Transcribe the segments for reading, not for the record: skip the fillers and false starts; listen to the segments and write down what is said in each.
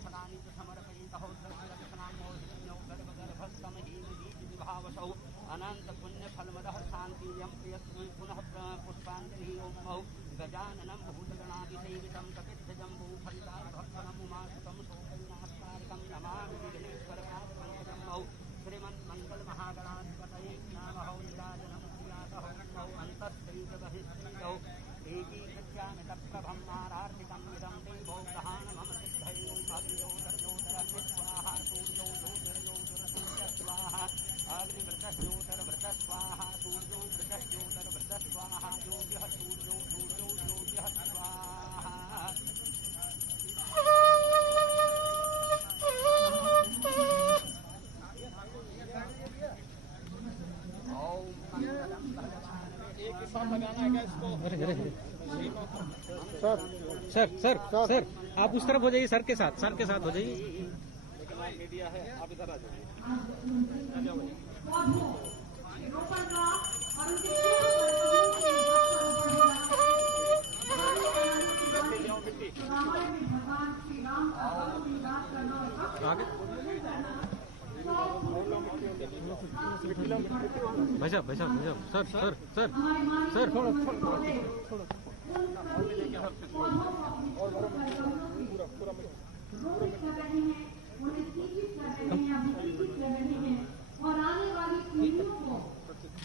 क्षणानि समर्पयन्तौ सर्वरत्नामोहितौ अनंत पुण्य फलमदः शांतियं प्रियस्मै पुनः पुष्पांजलि ओमौ गजाननं भूतगणादिसेवितं कपित्थजम्बूफलिताभक्तम् उमासुतं शोकविनाशकारकं नमामि विघ्नेश्वरपादपङ्कजमौ श्रीमन्मङ्गलमहागणाधिपतये नमः निराजनं प्रियातः अन्तःस्त्रीजबहिस्त्रीतौ एकीकृत्यामितप्रभं नारार्पितं इदं देवो गहानमम सिद्धयो अग्नियोतर्योतरस्वाहा सूर्यो ज्योतिर्ज्योतिरसूर्यस्वाहा अग्निवृतस्योतर्वृतस्वाहा सूर्यो वृतस्योतर्वृतस्वाहा ज्योतिः सूर्यो सूर्यो ज्योतिः स्वाहा। सर सर सर आप उस तरफ हो जाइए, सर के साथ हो जाइए। मीडिया है, आप इधर आ जाइए। भाई साहब सर सर सर सर थोड़ा और आने वाली पीढ़ियों को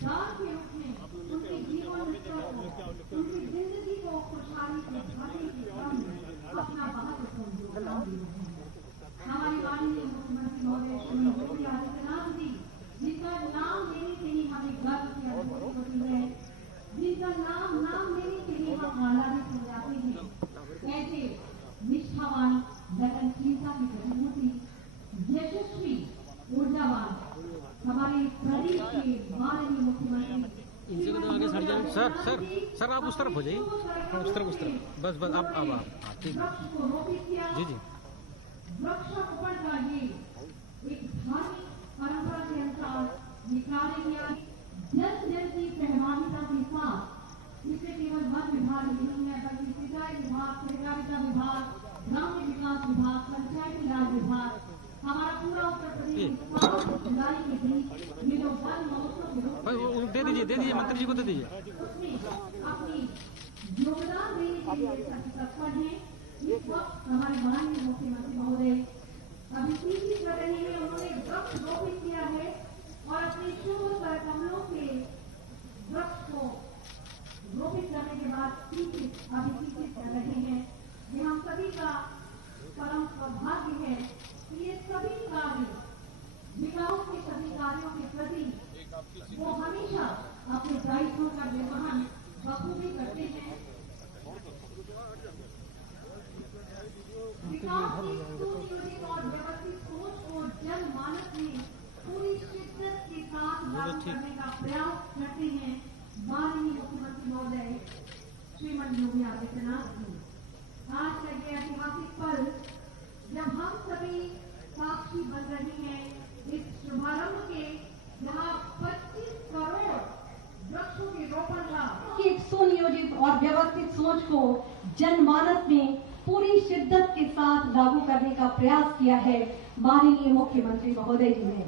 दान के रूप में उनके जीवन उनकी जिंदगी को खुशहाली से भरने के अपना महत्वपूर्ण योगदान दिया। हमारे माननीय मुख्यमंत्री महोदय श्री योगी आदित्यनाथ जी, जिनका नाम लेने से ही हमें गर्व की अनुभूति होती है, जिनका नाम लेने से ही हम आह्लादित हो जाते हैं, ऐसे निष्ठावान, लगनशीलता की प्रतिमूर्ति, यशस्वी, ऊर्जावान हमारे प्रदेश के माननीय मुख्यमंत्री इनसे तो आगे सर जाए। सर सर सर आप उस तरफ हो जाइए, उस तरफ बस आप ठीक है जी जी। वृक्षारोपण का ये एक धार्मिक परंपरा के अनुसार ये कार्य किया जन की सहभागिता के साथ। इससे केवल वन विभाग नहीं है बल्कि सिंचाई विभाग, सहकारिता विभाग, ग्रामीण विकास विभाग, पंचायती राज विभाग, हमारा पूरा उत्तर प्रदेश जुलाई के बीच ये जो वन महोत्सव दे दीजिए मंत्री जी को दे दीजिए। उसमें अपनी योगदान देने के लिए तत्पर है। इस वक्त हमारे माननीय मुख्यमंत्री महोदय अभी तीसरी कर रहे हैं, उन्होंने वृक्ष रोपित किया है और अपने शुभ कमलों के वृक्ष को रोपित करने के बाद तीसरी कर रहे हैं। ये हम सभी का परम सौभाग्य है कि ये सभी कार्य विकास के सभी कार्यों के प्रति वो हमेशा अपने दायित्व का निर्वहन बखूबी करते हैं। विकास की सुनियोजित और व्यवस्थित सोच को जनमानस में पूरी शिद्दत के साथ लागू करने का प्रयास करते हैं माननीय मुख्यमंत्री महोदय श्रीमती योगी आदित्यनाथ जी। आज का ये ऐतिहासिक पल जब हम सभी साक्षी बन रहे हैं इस शुभारंभ के, जहाँ 25 करोड़ वृक्षों के रोपण का एक सुनियोजित और व्यवस्थित सोच को जनमानस में पूरी शिद्दत के साथ लागू करने का प्रयास किया है माननीय मुख्यमंत्री महोदय जी ने।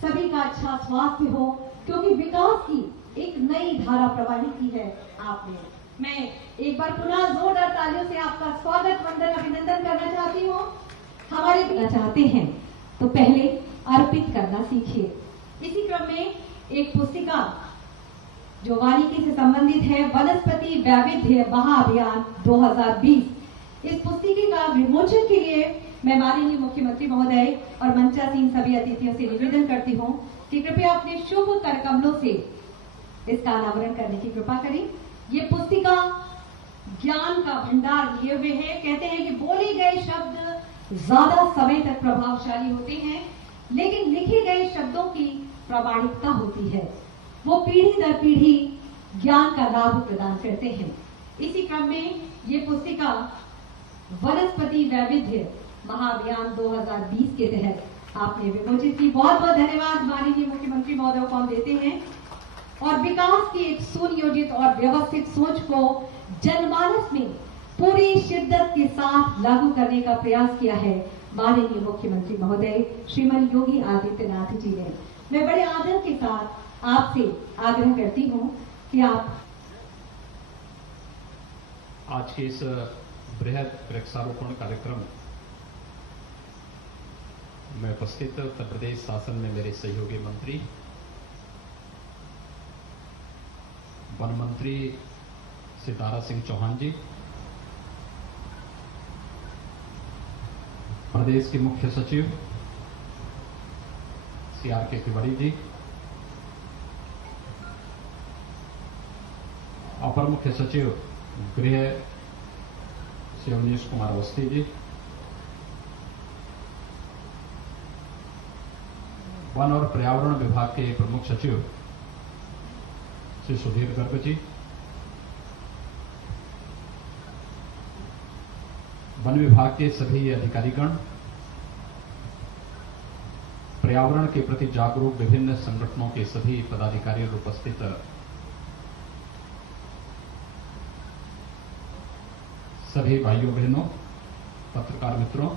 सभी का अच्छा स्वास्थ्य हो, क्योंकि विकास की एक नई धारा प्रवाहित की है आपने। मैं एक बार पुनः जोरदार तालियों से आपका स्वागत, वंदन, अभिनंदन करना चाहती हूँ। हमारे करना चाहते हैं तो पहले अर्पित करना सीखिए। इसी क्रम में एक पुस्तिका जो वानिकी से संबंधित है, वनस्पति वैविध्य महाअभियान 2020, इस पुस्तिका का विमोचन के लिए मैं माननीय मुख्यमंत्री महोदय और मंचासीन सभी अतिथियों से निवेदन करती हूँ कि कृपया अपने शुभ करकमलों से इसका अनावरण करने की कृपा करें। ये पुस्तिका ज्ञान का भंडार लिए हुए है। कहते हैं कि बोले गए शब्द ज्यादा समय तक प्रभावशाली होते हैं, लेकिन लिखे गए शब्दों की प्रामाणिकता होती है। वो पीढ़ी दर पीढ़ी ज्ञान का लाभ प्रदान करते हैं। इसी क्रम में ये पुस्तिका वनस्पति वैविध्य महाअभियान 2020 के तहत आपने विमोचित की। बहुत बहुत धन्यवाद माननीय मुख्यमंत्री महोदय को हम देते हैं। और विकास की एक सुनियोजित और व्यवस्थित सोच को जनमानस में पूरी शिद्दत के साथ लागू करने का प्रयास किया है माननीय मुख्यमंत्री महोदय श्रीमान योगी आदित्यनाथ जी ने। मैं बड़े आदर के साथ आपसे आग्रह करती हूं कि आप आज के इस बृहद वृक्षारोपण कार्यक्रम में उपस्थित उत्तर प्रदेश शासन में मेरे सहयोगी मंत्री वन मंत्री श्री दारा सिंह चौहान जी, प्रदेश के मुख्य सचिव श्री आर.के. तिवारी जी, अपर मुख्य सचिव गृह श्री अवनीश कुमार अवस्थी जी, वन और पर्यावरण विभाग के प्रमुख सचिव श्री सुधीर गर्ग जी, वन विभाग के सभी अधिकारीगण, पर्यावरण के प्रति जागरूक विभिन्न संगठनों के सभी पदाधिकारी और उपस्थित सभी भाइयों बहनों, पत्रकार मित्रों,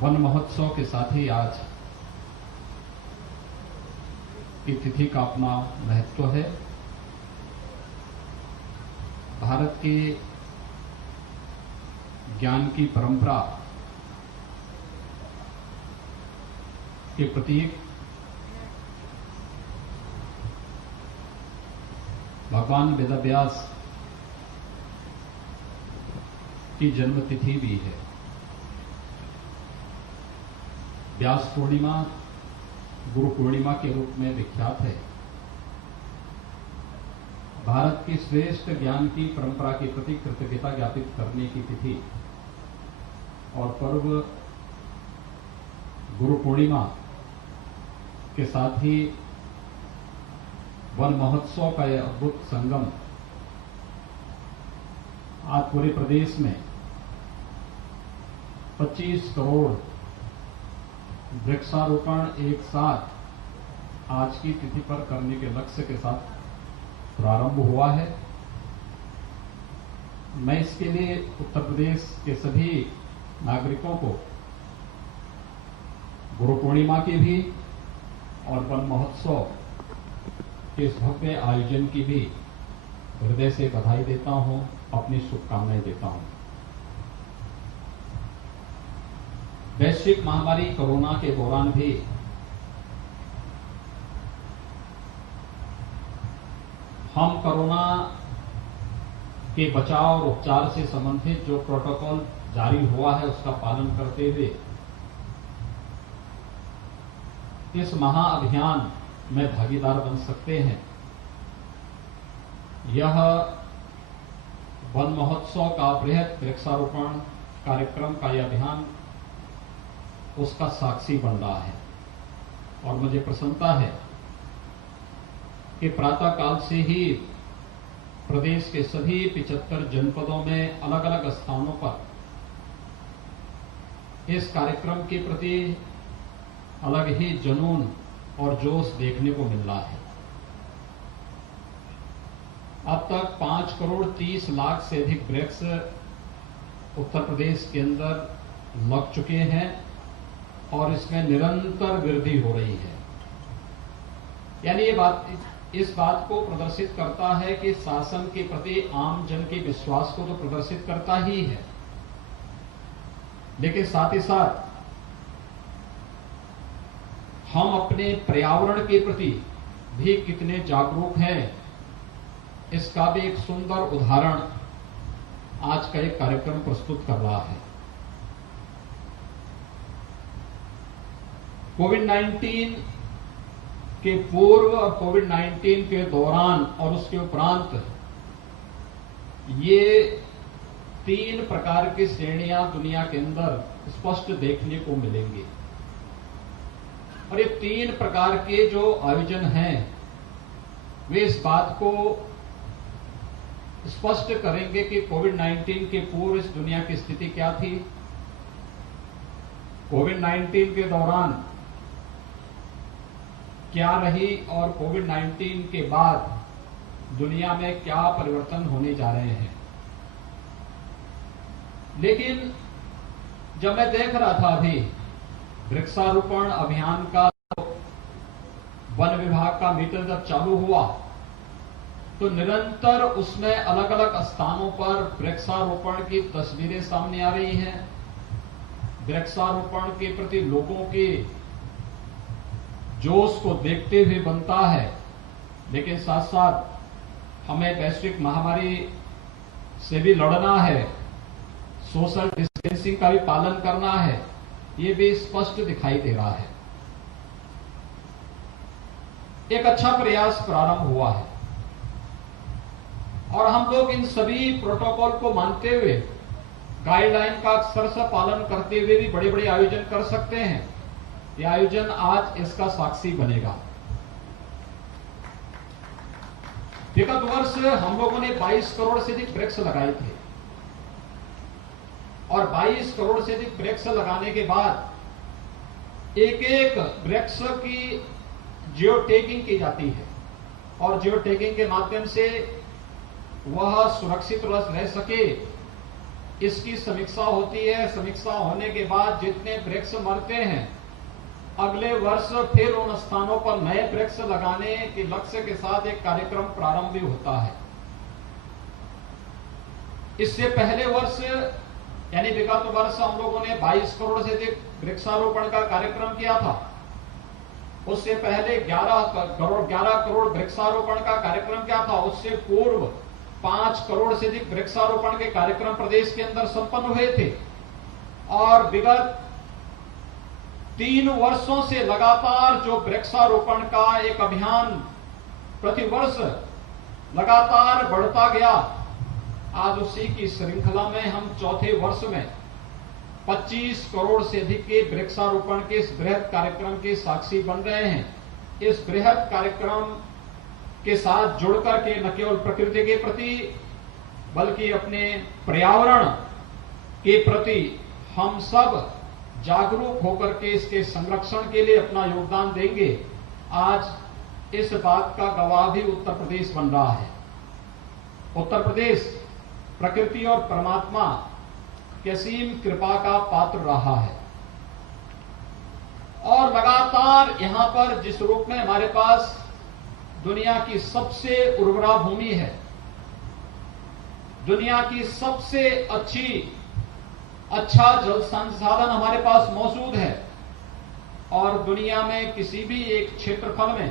वन महोत्सव के साथ ही आज की तिथि का अपना महत्व है। भारत के ज्ञान की परंपरा के प्रतीक भगवान वेदव्यास की जन्मतिथि भी है। व्यास पूर्णिमा गुरु पूर्णिमा के रूप में विख्यात है। भारत की श्रेष्ठ ज्ञान की परंपरा के प्रति कृतज्ञता ज्ञापित करने की तिथि और पर्व गुरु पूर्णिमा के साथ ही वन महोत्सव का यह अद्भुत संगम आज पूरे प्रदेश में 25 करोड़ वृक्षारोपण एक साथ आज की तिथि पर करने के लक्ष्य के साथ प्रारंभ हुआ है। मैं इसके लिए उत्तर प्रदेश के सभी नागरिकों को गुरु पूर्णिमा की भी और वन महोत्सव के इस भव्य आयोजन की भी हृदय से बधाई देता हूं, अपनी शुभकामनाएं देता हूं। वैश्विक महामारी कोरोना के दौरान भी हम कोरोना के बचाव और उपचार से संबंधित जो प्रोटोकॉल जारी हुआ है उसका पालन करते हुए इस महाअभियान में भागीदार बन सकते हैं। यह वन महोत्सव का बृहद वृक्षारोपण कार्यक्रम का यह अभियान उसका साक्षी बन रहा है और मुझे प्रसन्नता है कि प्रातः काल से ही प्रदेश के सभी 75 जनपदों में अलग अलग स्थानों पर इस कार्यक्रम के प्रति अलग ही जुनून और जोश देखने को मिल रहा है। अब तक 5 करोड़ 30 लाख से अधिक वृक्ष उत्तर प्रदेश के अंदर लग चुके हैं और इसमें निरंतर वृद्धि हो रही है। यानी इस बात को प्रदर्शित करता है कि शासन के प्रति आम जन के विश्वास को तो प्रदर्शित करता ही है, लेकिन साथ ही साथ हम अपने पर्यावरण के प्रति भी कितने जागरूक हैं, इसका भी एक सुंदर उदाहरण आज का एक कार्यक्रम प्रस्तुत कर रहा है। कोविड-19 के पूर्व और कोविड-19 के दौरान और उसके उपरांत ये 3 प्रकार की श्रेणियां दुनिया के अंदर स्पष्ट देखने को मिलेंगी और ये 3 प्रकार के जो आयोजन हैं वे इस बात को स्पष्ट करेंगे कि कोविड-19 के पूर्व इस दुनिया की स्थिति क्या थी, कोविड-19 के दौरान क्या रही और कोविड-19 के बाद दुनिया में क्या परिवर्तन होने जा रहे हैं। लेकिन जब मैं देख रहा था अभी वृक्षारोपण अभियान का वन विभाग का मीटर जब चालू हुआ तो निरंतर उसमें अलग अलग स्थानों पर वृक्षारोपण की तस्वीरें सामने आ रही हैं। वृक्षारोपण के प्रति लोगों के जोश को देखते हुए बनता है, लेकिन साथ साथ हमें वैश्विक महामारी से भी लड़ना है, सोशल डिस्टेंसिंग का भी पालन करना है, ये भी स्पष्ट दिखाई दे रहा है। एक अच्छा प्रयास प्रारंभ हुआ है और हम लोग इन सभी प्रोटोकॉल को मानते हुए, गाइडलाइन का अक्सर से पालन करते हुए भी बड़े बड़े आयोजन कर सकते हैं। यह आयोजन आज इसका साक्षी बनेगा। विगत वर्ष हम लोगों ने 22 करोड़ से अधिक वृक्ष लगाए थे और 22 करोड़ से अधिक वृक्ष लगाने के बाद एक एक वृक्ष की जियो टैगिंग की जाती है और जियो टैगिंग के माध्यम से वह सुरक्षित रह सके, इसकी समीक्षा होती है। समीक्षा होने के बाद जितने वृक्ष मरते हैं, अगले वर्ष फिर उन स्थानों पर नए वृक्ष लगाने के लक्ष्य के साथ एक कार्यक्रम प्रारंभ भी होता है। इससे पहले वर्ष यानी विगत वर्ष हम लोगों ने 22 करोड़ से अधिक वृक्षारोपण का कार्यक्रम किया था। उससे पहले 11 करोड़ वृक्षारोपण का कार्यक्रम किया था। उससे पूर्व 5 करोड़ से अधिक वृक्षारोपण के कार्यक्रम प्रदेश के अंदर संपन्न हुए थे और विगत 3 वर्षों से लगातार जो वृक्षारोपण का एक अभियान प्रतिवर्ष लगातार बढ़ता गया, आज उसी की श्रृंखला में हम चौथे वर्ष में 25 करोड़ से अधिक के वृक्षारोपण के इस बृहद कार्यक्रम के साक्षी बन रहे हैं। इस बृहद कार्यक्रम के साथ जुड़कर के न केवल प्रकृति के प्रति बल्कि अपने पर्यावरण के प्रति हम सब जागरूक होकर के इसके संरक्षण के लिए अपना योगदान देंगे। आज इस बात का गवाह भी उत्तर प्रदेश बन रहा है। उत्तर प्रदेश प्रकृति और परमात्मा की असीम कृपा का पात्र रहा है और लगातार यहां पर जिस रूप में हमारे पास दुनिया की सबसे उर्वरा भूमि है, दुनिया की सबसे अच्छा जल संसाधन हमारे पास मौजूद है और दुनिया में किसी भी एक क्षेत्रफल में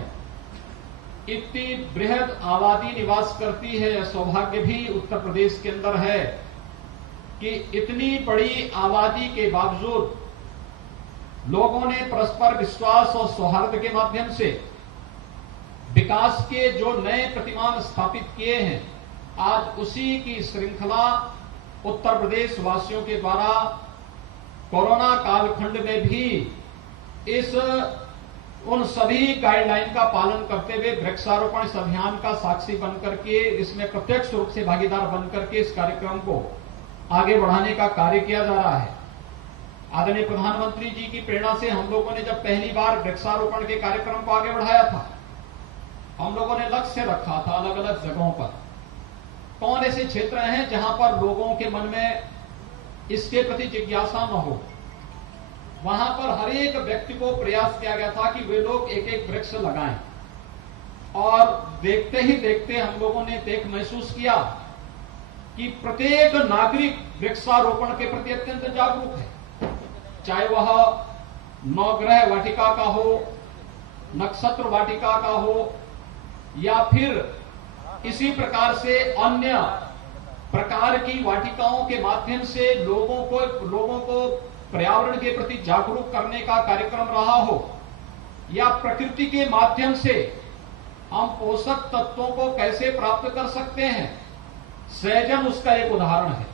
इतनी बृहद आबादी निवास करती है, यह सौभाग्य भी उत्तर प्रदेश के अंदर है कि इतनी बड़ी आबादी के बावजूद लोगों ने परस्पर विश्वास और सौहार्द के माध्यम से विकास के जो नए प्रतिमान स्थापित किए हैं, आज उसी की श्रृंखला उत्तर प्रदेश वासियों के द्वारा कोरोना कालखंड में भी इस उन सभी गाइडलाइन का पालन करते हुए वृक्षारोपण इस अभियान का साक्षी बनकर के, इसमें प्रत्यक्ष रूप से भागीदार बनकर के इस कार्यक्रम को आगे बढ़ाने का कार्य किया जा रहा है। आदरणीय प्रधानमंत्री जी की प्रेरणा से हम लोगों ने जब पहली बार वृक्षारोपण के कार्यक्रम को आगे बढ़ाया था, हम लोगों ने लक्ष्य रखा था अलग अलग जगहों पर कौन ऐसे क्षेत्र हैं जहां पर लोगों के मन में इसके प्रति जिज्ञासा न हो। वहां पर हर एक व्यक्ति को प्रयास किया गया था कि वे लोग एक एक वृक्ष लगाएं और देखते ही देखते हम लोगों ने देख महसूस किया कि प्रत्येक नागरिक वृक्षारोपण के प्रति अत्यंत जागरूक है, चाहे वह नवग्रह वाटिका का हो, नक्षत्र वाटिका का हो या फिर इसी प्रकार से अन्य प्रकार की वाटिकाओं के माध्यम से लोगों को पर्यावरण के प्रति जागरूक करने का कार्यक्रम रहा हो या प्रकृति के माध्यम से हम पोषक तत्वों को कैसे प्राप्त कर सकते हैं, सहजन उसका एक उदाहरण है।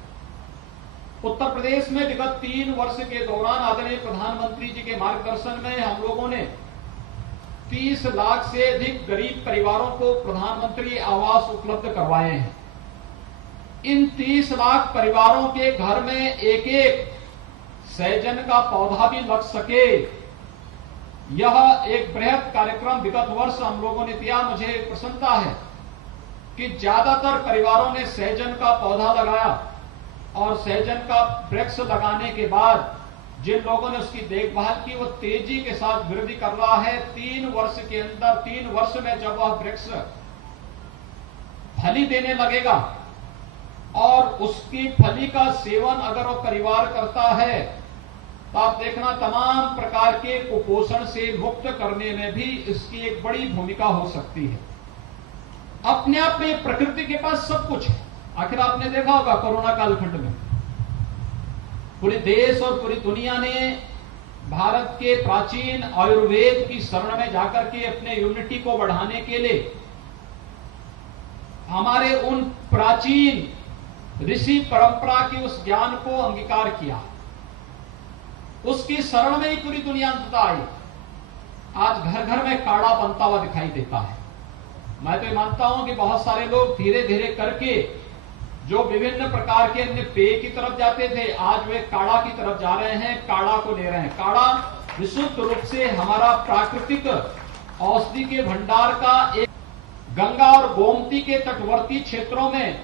उत्तर प्रदेश में विगत 3 वर्ष के दौरान आदरणीय प्रधानमंत्री जी के मार्गदर्शन में हम लोगों ने 30 लाख से अधिक गरीब परिवारों को प्रधानमंत्री आवास उपलब्ध करवाए हैं। इन 30 लाख परिवारों के घर में एक एक सहजन का पौधा भी लग सके, यह एक बृहद कार्यक्रम विगत वर्ष हम लोगों ने किया। मुझे प्रसन्नता है कि ज्यादातर परिवारों ने सहजन का पौधा लगाया और सहजन का वृक्ष लगाने के बाद जिन लोगों ने उसकी देखभाल की वो तेजी के साथ वृद्धि कर रहा है। 3 वर्ष के अंदर 3 वर्ष में जब वह वृक्ष फली देने लगेगा और उसकी फली का सेवन अगर वो परिवार करता है तो आप देखना तमाम प्रकार के कुपोषण से मुक्त करने में भी इसकी एक बड़ी भूमिका हो सकती है। अपने आप में प्रकृति के पास सब कुछ है। आखिर आपने देखा होगा कोरोना कालखंड में पूरे देश और पूरी दुनिया ने भारत के प्राचीन आयुर्वेद की शरण में जाकर के अपने इम्यूनिटी को बढ़ाने के लिए हमारे उन प्राचीन ऋषि परंपरा के उस ज्ञान को अंगीकार किया। उसकी शरण में ही पूरी दुनिया अंततः आई। आज घर घर में काढ़ा बनता हुआ दिखाई देता है। मैं तो मानता हूं कि बहुत सारे लोग धीरे धीरे करके जो विभिन्न प्रकार के अन्य पेय की तरफ जाते थे आज वे काढ़ा की तरफ जा रहे हैं, काढ़ा को ले रहे हैं। काढ़ा विशुद्ध रूप से हमारा प्राकृतिक औषधि के भंडार का एक गंगा और गोमती के तटवर्ती क्षेत्रों में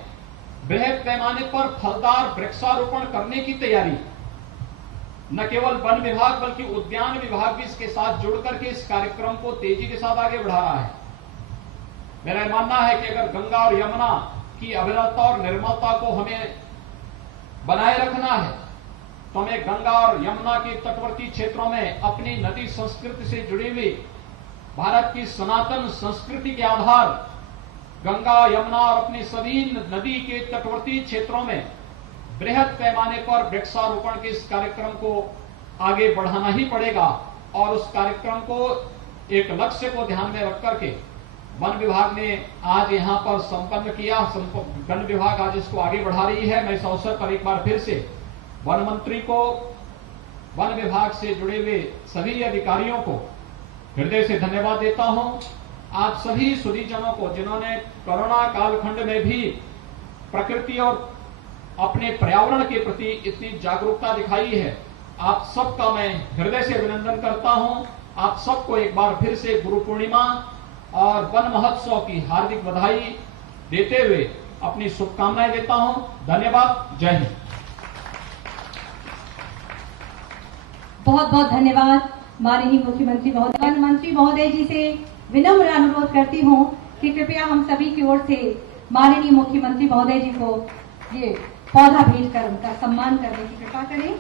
बृहद पैमाने पर फलदार वृक्षारोपण करने की तैयारी। न केवल वन विभाग बल्कि उद्यान विभाग भी इसके साथ जुड़ करके इस कार्यक्रम को तेजी के साथ आगे बढ़ा रहा है। मेरा मानना है कि अगर गंगा और यमुना की अविरलता और निर्मलता को हमें बनाए रखना है तो हमें गंगा और यमुना के तटवर्ती क्षेत्रों में अपनी नदी संस्कृति से जुड़ी हुई भारत की सनातन संस्कृति के आधार गंगा यमुना और अपनी सभी नदी के तटवर्ती क्षेत्रों में बृहद पैमाने पर वृक्षारोपण के इस कार्यक्रम को आगे बढ़ाना ही पड़ेगा। और उस कार्यक्रम को एक लक्ष्य को ध्यान में रख करके वन विभाग ने आज यहां पर संपन्न किया। वन विभाग आज इसको आगे बढ़ा रही है। मैं इस अवसर पर एक बार फिर से वन मंत्री को, वन विभाग से जुड़े हुए सभी अधिकारियों को हृदय से धन्यवाद देता हूं। आप सभी सुधीजनों को जिन्होंने कोरोना कालखंड में भी प्रकृति और अपने पर्यावरण के प्रति इतनी जागरूकता दिखाई है, आप सबका मैं हृदय से अभिनंदन करता हूं। आप सबको एक बार फिर से गुरु पूर्णिमा और वन महोत्सव की हार्दिक बधाई देते हुए अपनी शुभकामनाएं देता हूं। धन्यवाद। जय हिंद। बहुत बहुत धन्यवाद माननीय मुख्यमंत्री महोदय। वन मंत्री महोदय जी से विनम्र अनुरोध करती हूं कि कृपया हम सभी की ओर से माननीय मुख्यमंत्री महोदय जी को ये पौधा भेंट कर उनका सम्मान करने की कृपा करें।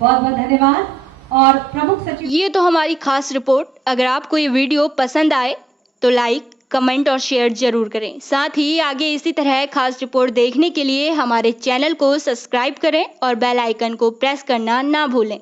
बहुत बहुत धन्यवाद। और प्रमुख सचिव, ये तो हमारी खास रिपोर्ट। अगर आपको ये वीडियो पसंद आए तो लाइक, कमेंट और शेयर जरूर करें। साथ ही आगे इसी तरह खास रिपोर्ट देखने के लिए हमारे चैनल को सब्सक्राइब करें और बेल आइकन को प्रेस करना ना भूलें।